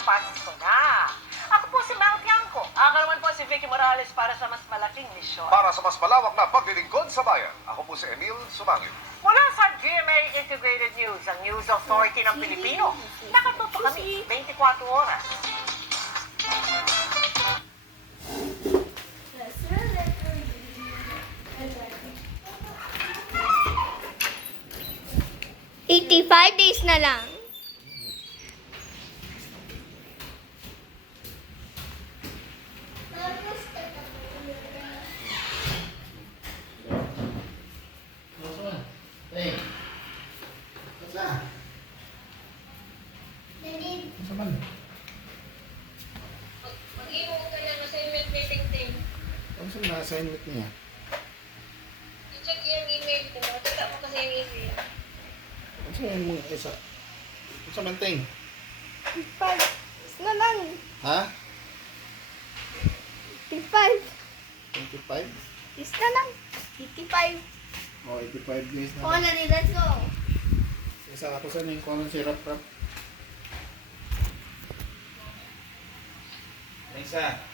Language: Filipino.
Pasko na! Ako po si Mel Tiangco. Ako naman po si Vicky Morales para sa mas malaking misyon. Para sa mas malawak na paglilingkod sa bayan, ako po si Emil Sumangit. Mula sa GMA Integrated News, ang News Authority ng Pilipino, nakatuto kami 24 oras. $85 na lang. Mag-iwan ka ng assignment meeting team. Ano sa mga assignment niya? I-check yung email ko. Nakatata mo kasi yung email. Ano sa yung mga isa? Ano sa manting? $55 na lang. Ha? $55. 25? Is na lang. $55. O, 85 days na Oo lang. na rin. Let's go. Isa ako sa yung common syrup rap. Isa.